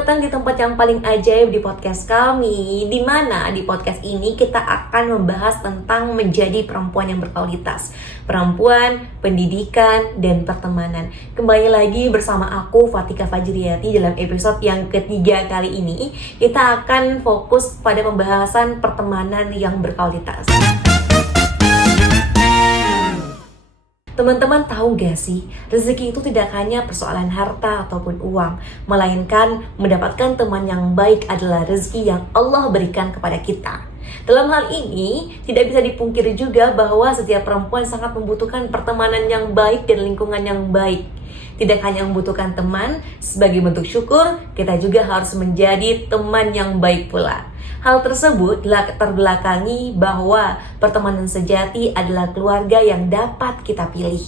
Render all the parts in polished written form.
datang di tempat yang paling ajaib di podcast kami, di mana di podcast ini kita akan membahas tentang menjadi perempuan yang berkualitas, perempuan, pendidikan, dan pertemanan. Kembali lagi bersama aku Fatika Fajriyati dalam episode yang ketiga kali ini. Kita akan fokus pada pembahasan pertemanan yang berkualitas. Teman-teman tahu gak sih, rezeki itu tidak hanya persoalan harta ataupun uang, melainkan mendapatkan teman yang baik adalah rezeki yang Allah berikan kepada kita. Dalam hal ini, tidak bisa dipungkiri juga bahwa setiap perempuan sangat membutuhkan pertemanan yang baik dan lingkungan yang baik. Tidak hanya membutuhkan teman, sebagai bentuk syukur, kita juga harus menjadi teman yang baik pula. Hal tersebut terbelakangi bahwa pertemanan sejati adalah keluarga yang dapat kita pilih.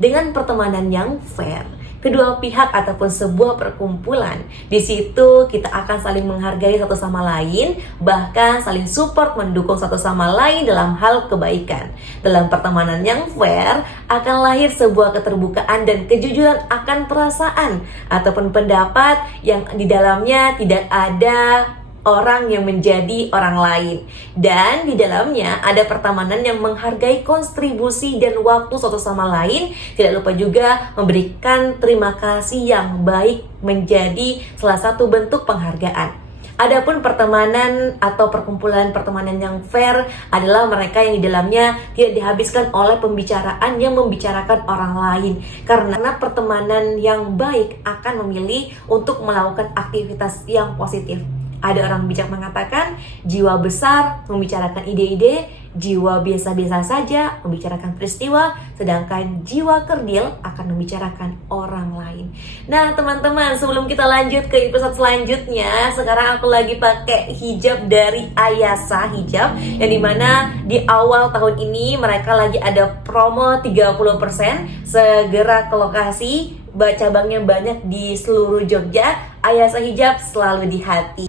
Dengan pertemanan yang fair, kedua pihak ataupun sebuah perkumpulan, di situ kita akan saling menghargai satu sama lain, bahkan saling support mendukung satu sama lain dalam hal kebaikan. Dalam pertemanan yang fair akan lahir sebuah keterbukaan dan kejujuran akan perasaan ataupun pendapat yang di dalamnya tidak ada orang yang menjadi orang lain, dan di dalamnya ada pertemanan yang menghargai kontribusi dan waktu satu sama lain. Tidak lupa juga memberikan terima kasih yang baik menjadi salah satu bentuk penghargaan. Adapun pertemanan atau perkumpulan pertemanan yang fair adalah mereka yang di dalamnya tidak dihabiskan oleh pembicaraan yang membicarakan orang lain, karena pertemanan yang baik akan memilih untuk melakukan aktivitas yang positif. Ada orang bijak mengatakan, jiwa besar membicarakan ide-ide, jiwa biasa-biasa saja membicarakan peristiwa, sedangkan jiwa kerdil akan membicarakan orang lain. Nah teman-teman, sebelum kita lanjut ke episode selanjutnya, sekarang aku lagi pakai hijab dari Ayasa Hijab, yang dimana di awal tahun ini mereka lagi ada promo 30%. Segera ke lokasi, cabangnya banyak di seluruh Jogja. Ayasa Hijab selalu di hati.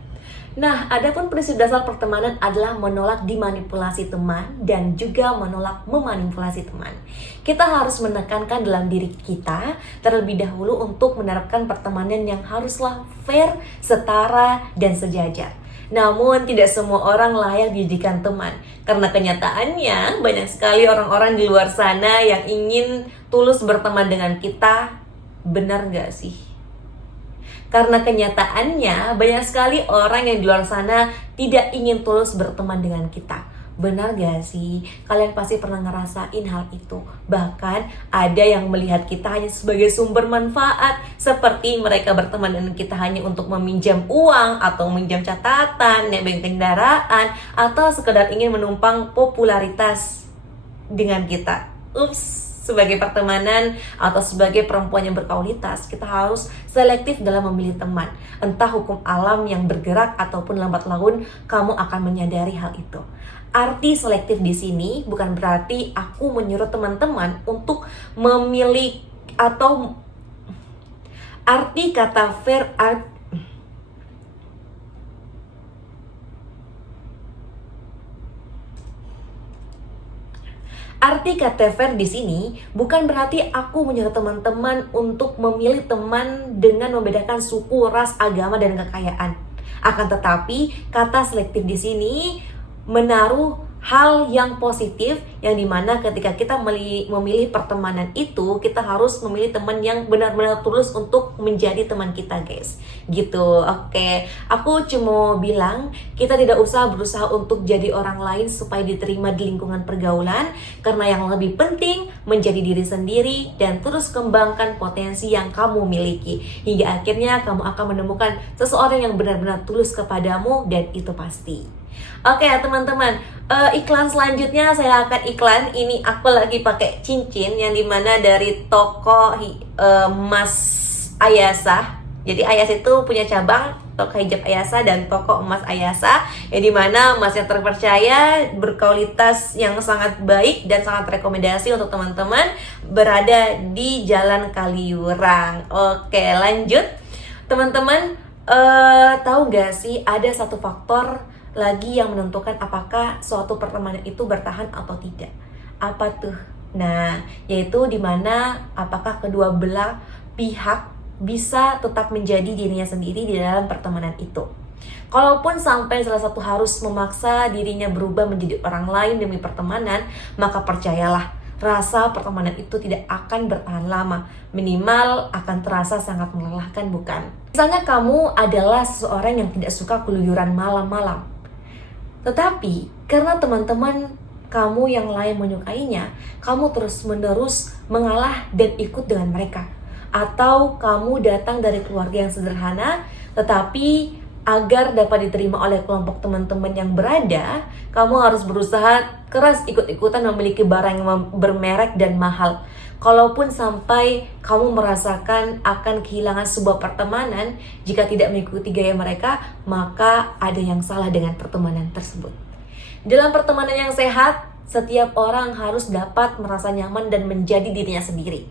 Nah, adapun prinsip dasar pertemanan adalah menolak dimanipulasi teman dan juga menolak memanipulasi teman. Kita harus menekankan dalam diri kita terlebih dahulu untuk menerapkan pertemanan yang haruslah fair, setara, dan sejajar. Namun tidak semua orang layak dijadikan teman, karena kenyataannya banyak sekali orang-orang di luar sana yang ingin tulus berteman dengan kita. Benar gak sih? Karena kenyataannya banyak sekali orang yang di luar sana tidak ingin tulus berteman dengan kita. Benar gak sih? Kalian pasti pernah ngerasain hal itu. Bahkan ada yang melihat kita hanya sebagai sumber manfaat, seperti mereka berteman dengan kita hanya untuk meminjam uang atau meminjam catatan, nebeng kendaraan, atau sekedar ingin menumpang popularitas dengan kita. Ups. Sebagai pertemanan atau sebagai perempuan yang berkualitas, kita harus selektif dalam memilih teman. Entah hukum alam yang bergerak ataupun lambat laun kamu akan menyadari hal itu. Arti selektif di sini bukan berarti aku menyuruh teman-teman untuk memilih atau arti kata fair Arti kata fair di sini bukan berarti aku menyuruh teman-teman untuk memilih teman dengan membedakan suku, ras, agama, dan kekayaan. Akan tetapi, kata selektif di sini menaruh hal yang positif, yang dimana ketika kita memilih pertemanan itu, kita harus memilih teman yang benar-benar tulus untuk menjadi teman kita, guys. Gitu, oke. Aku cuma bilang, kita tidak usah berusaha untuk jadi orang lain supaya diterima di lingkungan pergaulan, karena yang lebih penting menjadi diri sendiri dan terus kembangkan potensi yang kamu miliki, hingga akhirnya kamu akan menemukan seseorang yang benar-benar tulus kepadamu, dan itu pasti. Oke teman-teman, iklan selanjutnya saya akan iklan. Ini aku lagi pakai cincin yang dimana dari toko emas Ayasa. Jadi Ayasa itu punya cabang toko hijab Ayasa dan toko emas Ayasa, yang dimana emas yang terpercaya, berkualitas yang sangat baik dan sangat rekomendasi untuk teman-teman, berada di Jalan Kaliurang. Oke lanjut teman-teman, tahu gak sih ada satu faktor lagi yang menentukan apakah suatu pertemanan itu bertahan atau tidak? Apa tuh? Nah, yaitu dimana apakah kedua belah pihak bisa tetap menjadi dirinya sendiri di dalam pertemanan itu. Kalaupun sampai salah satu harus memaksa dirinya berubah menjadi orang lain demi pertemanan, maka percayalah, rasa pertemanan itu tidak akan bertahan lama. Minimal akan terasa sangat melelahkan, bukan? Misalnya kamu adalah seseorang yang tidak suka keluyuran malam-malam. Tetapi karena teman-teman kamu yang lain menyukainya, kamu terus-menerus mengalah dan ikut dengan mereka. Atau kamu datang dari keluarga yang sederhana, tetapi agar dapat diterima oleh kelompok teman-teman yang berada, kamu harus berusaha keras ikut-ikutan memiliki barang yang bermerek dan mahal. Kalaupun sampai kamu merasakan akan kehilangan sebuah pertemanan jika tidak mengikuti gaya mereka, maka ada yang salah dengan pertemanan tersebut. Dalam pertemanan yang sehat, setiap orang harus dapat merasa nyaman dan menjadi dirinya sendiri.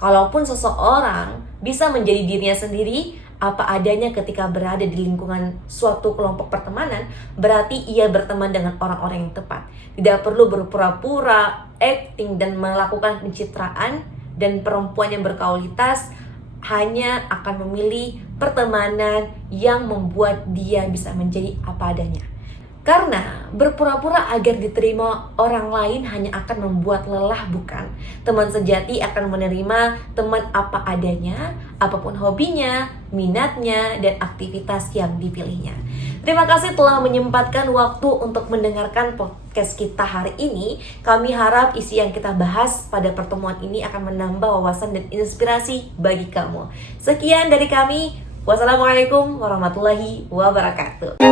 Kalaupun seseorang bisa menjadi dirinya sendiri apa adanya ketika berada di lingkungan suatu kelompok pertemanan, berarti ia berteman dengan orang-orang yang tepat. Tidak perlu berpura-pura, acting, dan melakukan pencitraan. Dan perempuan yang berkualitas hanya akan memilih pertemanan yang membuat dia bisa menjadi apa adanya. Karena berpura-pura agar diterima orang lain hanya akan membuat lelah, bukan? Teman sejati akan menerima teman apa adanya, apapun hobinya, minatnya, dan aktivitas yang dipilihnya. Terima kasih telah menyempatkan waktu untuk mendengarkan podcast kita hari ini. Kami harap isi yang kita bahas pada pertemuan ini akan menambah wawasan dan inspirasi bagi kamu. Sekian dari kami. Wassalamualaikum warahmatullahi wabarakatuh.